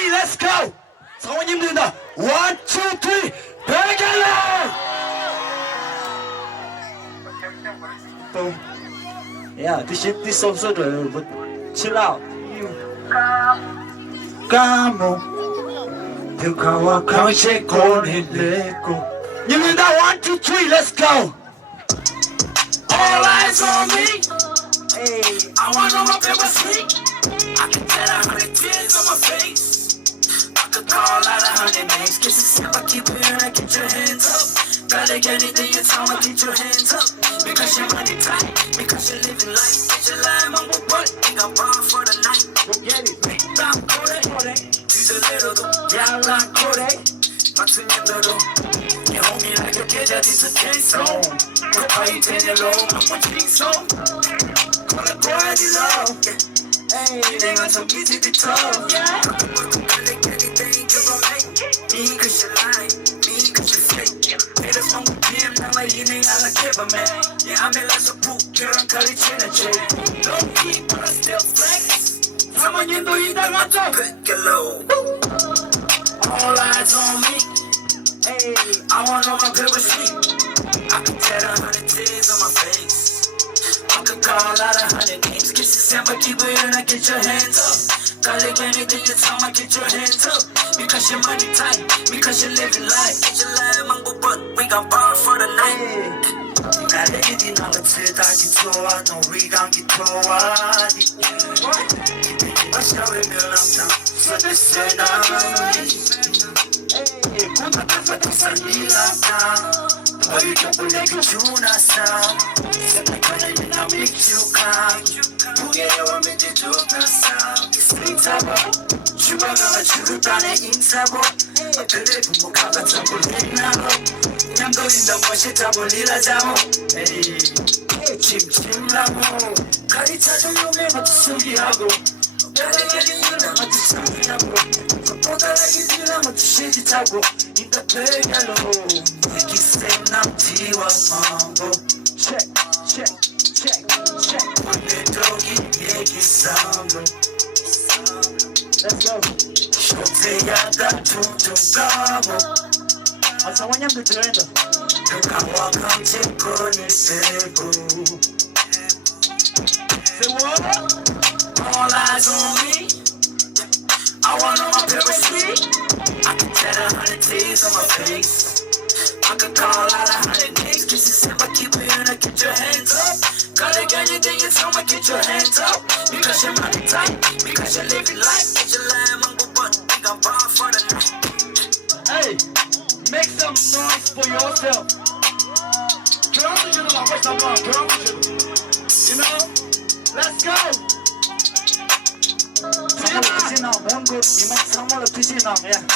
me, let's go. 사원님들다. 1, 2, 3, 배달라. Yeah, this song so good, but chill out. Camo, tu kawa kaushe kone leko. 님들다 1, 2, 3, let's go. All eyes on me. Hey, I want all my paper sweet. I can tell 100 tears on my face. I could call out 100 names. Kiss the step, I keep hearing, I get your hands up. Gotta get anything you tell me, get your hands up. Because you're money tight, because you're living life. Get your life, I'm with what? Think I'm born for the night. Go get it, make them kore. Use a little do, yeah, like kore. Maximum little. You hold me like a kid that is a chainsaw. Go buy you 10 years old, I'm watching so. Call it boy, you love. Hey, they got some easy to talk. Yeah. Anything you gon' make. Me, cause you lying. Me, cause you fake. Hey, that's one with him, not like you ain't all I care about, man. Yeah, I'm in Lhasa boot, Trunkar energy. Don't keep, but I still flex. Someone you know you don't want to. Good low. All eyes on me. Hey, I want all my paper sweet. I can tell 100 tears on my face. I could call out 100 names. Kiss the sand, but keep it in, I get your hands up. Gotta get anything you tell me, get your hands up. Because you're money tight, because you're living life. Get your life, mango, but we gon' borrow for the night. 나 레기디 나같이 다시 좋아, 너 위감기 좋아하니. 기분이 샤워면 항상 서비스 나니. 고맙다 산이라다 너희 격불내기 주나사 생각하는 나 미치우카 무게와 민지 주나사 인사보 주방아가 주르단의 인사보 어들의 부모가가 전부리나로 냠도인다 멋있다 볼리라자모 침침라모 가리차 조용해 마치 수기하고 가리가리 누나 마치 수기하고 Potala gizina matushedi tago Ita pegalo Niki sem namtiwa mambo Check, check, check, check Mane dogi yeki samlo Let's go Shote yada tutu gamo Asa wanyam kutrendo Tukawa kamche koni sego Say what? All eyes on me I want all my paper sweet. I can tell 100 tears on my face. I could call out 100 names. Kiss the sip, I keep it in, I get your hands up. Gotta get anything you tell me, get your hands up. Because you're money tight, because you're living life. Get your lamb, mango, but we gon' borrow for the night. Hey, make some noise for yourself. You know, let's go. 상어로 끝이 나오면 그 이만 상어로 끝이 나오면